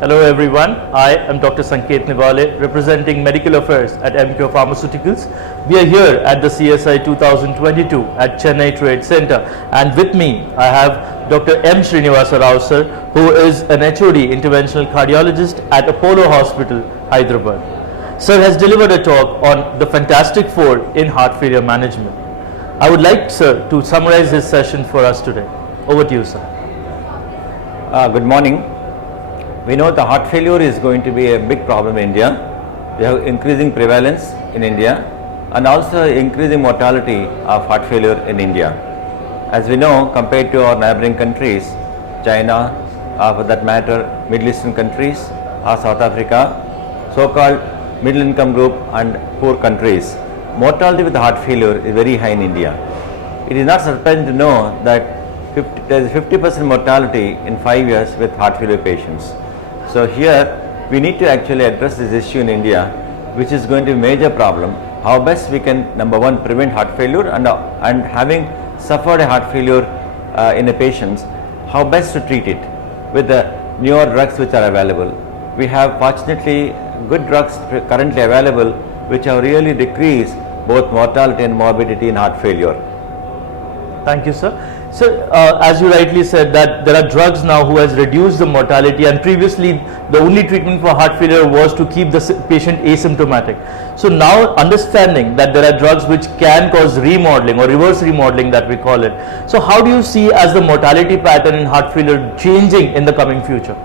Hello everyone, I am Dr. Sanket Niwale, representing Medical Affairs at EMCURE Pharmaceuticals. We are here at the CSI 2022 at Chennai Trade Center, and with me I have Dr. M. Srinivas Rao sir, who is an HOD Interventional Cardiologist at Apollo Hospital, Hyderabad. Sir has delivered a talk on the Fantastic Four in heart failure management. I would like sir to summarize this session for us today. Over to you, sir. Good morning. We know the heart failure is going to be a big problem in India. We have increasing prevalence in India and also increasing mortality of heart failure in India. As we know, compared to our neighboring countries, China, for that matter, Middle Eastern countries or South Africa, so-called middle income group and poor countries, mortality with heart failure is very high in India. It is not surprising to know that there is 50% mortality in 5 years with heart failure patients. So here we need to actually address this issue in India, which is going to be a major problem. How best we can, number one, prevent heart failure, and having suffered a heart failure in a patient, how best to treat it with the newer drugs which are available. We have fortunately good drugs currently available which have really decreased both mortality and morbidity in heart failure. Thank you, sir. So, as you rightly said that there are drugs now who has reduced the mortality, and previously the only treatment for heart failure was to keep the patient asymptomatic. So now understanding that there are drugs which can cause remodeling or reverse remodeling that we call it. So how do you see as the mortality pattern in heart failure changing in the coming future?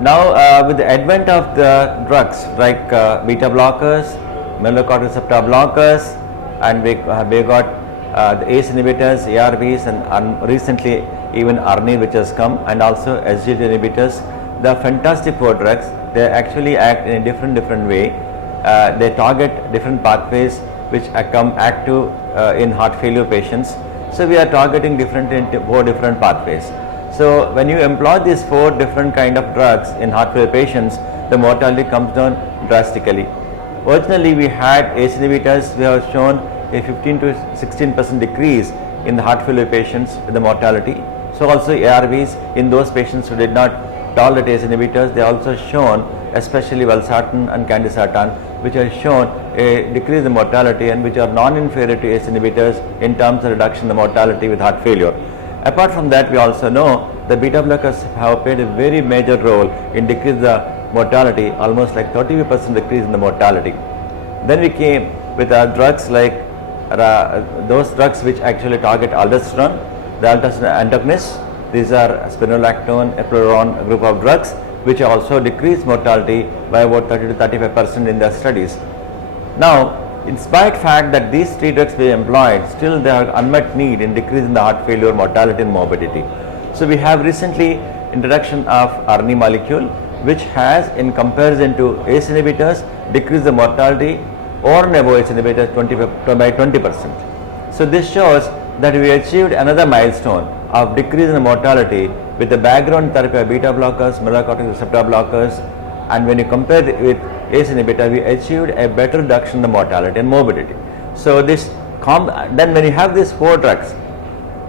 Now with the advent of the drugs like beta blockers, melanocortin receptor blockers, and we got the ACE inhibitors, ARBs, and recently even ARNI which has come, and also SGLT inhibitors. They are fantastic four drugs. They actually act in a different way. They target different pathways which become active in heart failure patients. So we are targeting four different pathways. So when you employ these four different kind of drugs in heart failure patients, the mortality comes down drastically. Originally we had ACE inhibitors. We have shown a 15 to 16% decrease in the heart failure patients with the mortality. So also ARBs in those patients who did not tolerate ACE inhibitors, they also shown, especially valsartan and candesartan, which have shown a decrease in mortality and which are non-inferior to ACE inhibitors in terms of reduction in the mortality with heart failure. Apart from that, we also know the beta blockers have played a very major role in decreasing the mortality, almost like 35% decrease in the mortality. Then we came with drugs like those drugs which actually target aldosterone, the aldosterone antagonists. These are spironolactone, eplerenone group of drugs which also decrease mortality by about 30 to 35% in their studies. Now, in spite fact that these three drugs were employed, still there are unmet need in decreasing the heart failure mortality and morbidity. So we have recently introduction of ARNI molecule, which has, in comparison to ACE inhibitors, decreased the mortality or an above ACE inhibitor by 20%. So this shows that we achieved another milestone of decreasing the mortality with the background therapy of beta blockers, melanocortin receptor blockers, and when you compare it with ACE inhibitor, we achieved a better reduction in the mortality and morbidity. So this then when you have these four drugs,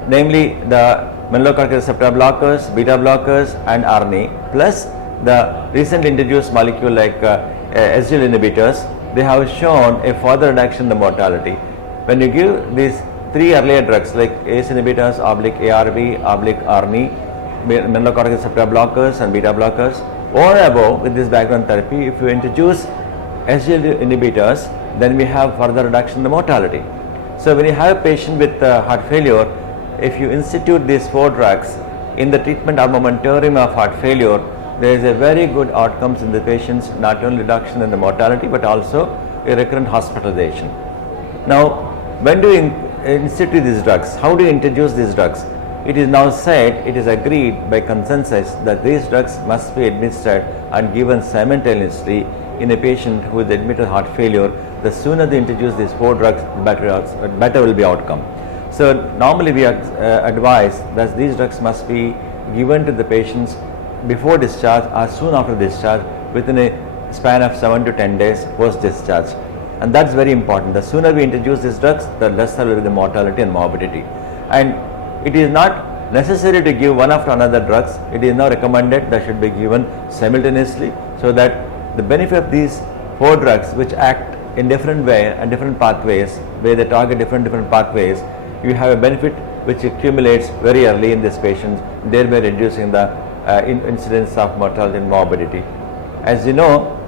namely the melanocortin receptor blockers, beta blockers, and ARNI, plus the recently introduced molecule like SGL inhibitors, they have shown a further reduction in the mortality. When you give these three earlier drugs like ACE inhibitors, ARB, ARNI, melanocortin receptor blockers and beta blockers, or above with this background therapy, if you introduce SGL inhibitors, then we have further reduction in the mortality. So when you have a patient with heart failure, if you institute these four drugs in the treatment armamentarium of heart failure, there is a very good outcomes in the patients, not only reduction in the mortality but also a recurrent hospitalization. Now, when do you institute these drugs? How do you introduce these drugs? It is now said, it is agreed by consensus that these drugs must be administered and given simultaneously in a patient who is admitted with heart failure. The sooner they introduce these four drugs, better will be outcome. So normally we advise that these drugs must be given to the patients before discharge or soon after discharge within a span of 7 to 10 days post discharge, and that's very important. The sooner we introduce these drugs, the lesser will be the mortality and morbidity. And it is not necessary to give one after another drugs. It is now recommended that should be given simultaneously, so that the benefit of these 4 drugs which act in different way and different pathways, where they target different pathways, you have a benefit which accumulates very early in this patient, thereby reducing the incidence of mortality and morbidity. As you know,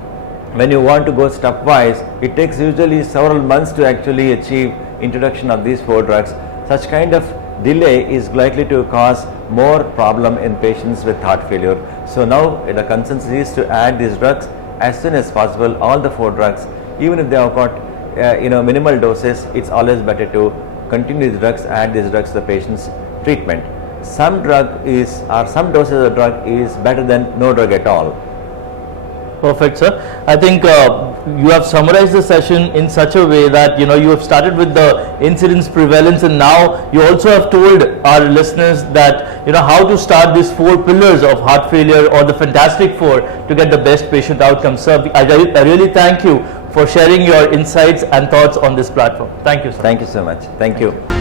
when you want to go stepwise, it takes usually several months to actually achieve introduction of these 4 drugs. Such kind of delay is likely to cause more problem in patients with heart failure. So now the consensus is to add these drugs as soon as possible, all the 4 drugs. Even if they have got minimal doses, it's always better to continue these drugs, add these drugs to the patient's treatment. Some drug is, or some doses of drug is better than no drug at all. Perfect, sir. I think you have summarized the session in such a way that you have started with the incidence, prevalence, and now you also have told our listeners that how to start these 4 pillars of heart failure, or the fantastic 4, to get the best patient outcomes. Sir, I really thank you for sharing your insights and thoughts on this platform. Thank you, sir. Thank you so much. Thank you.